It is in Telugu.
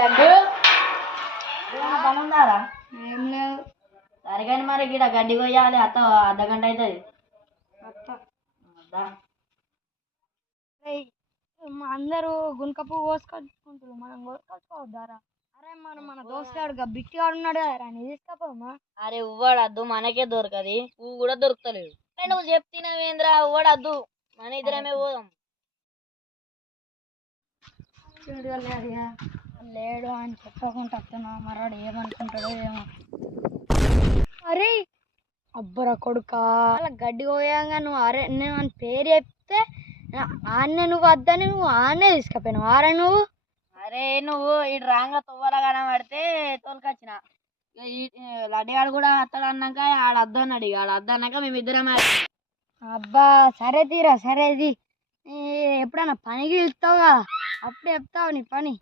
లడ్డు పని ఉందారా? ఏం లేదు. సరే కానీ మరి గిడ గడ్డి కొయ్యాలి. అత్త అర్ధగంట అవుతుంది. అందరూ గుంక పువ్వు కోసుకొచ్చుకుంటారు, మనం కోసుకొచ్చుకోవద్దారా? అరే మన దోస్తుగాడు బిట్టిగాడు ఉన్నాడు కదా, నీ తీసుకపోమా? అరే ఉవ్వడద్దు, మనకే దొరకది. పువ్వు కూడా దొరుకుతలేదు. నువ్వు చెప్తున్నావేంద్రా? ఉవ్వడద్దు, మన ఇద్దరమే పోదాం. లేడు అని చెప్పకుండా వస్తున్నా, మరాడు ఏమనుకుంటాడో ఏమో. అరే అబ్బరా కొడుక, అలా గడ్డి పోయాంగా నువ్వు అరే నేను అని పేరు చెప్తే ఆన్నే నువ్వు వద్దని నువ్వు ఆన్నే తీసుకుపోయినావు. ఆరే నువ్వు అరే నువ్వు ఇటు రాంగా తువ్వలా కనబడితే తోలుకొచ్చిన. లడ్డిగాడు కూడా అత్తడు అన్నాక ఆడ అద్దు అన్నాడు. ఇక ఆడ అద్దు అన్నాక మేమిద్దరం. అబ్బా సరే తీరా, సరేది ఎప్పుడన్నా పనికి వెళ్తావు కదా, అప్పుడు చెప్తావు నీ పని.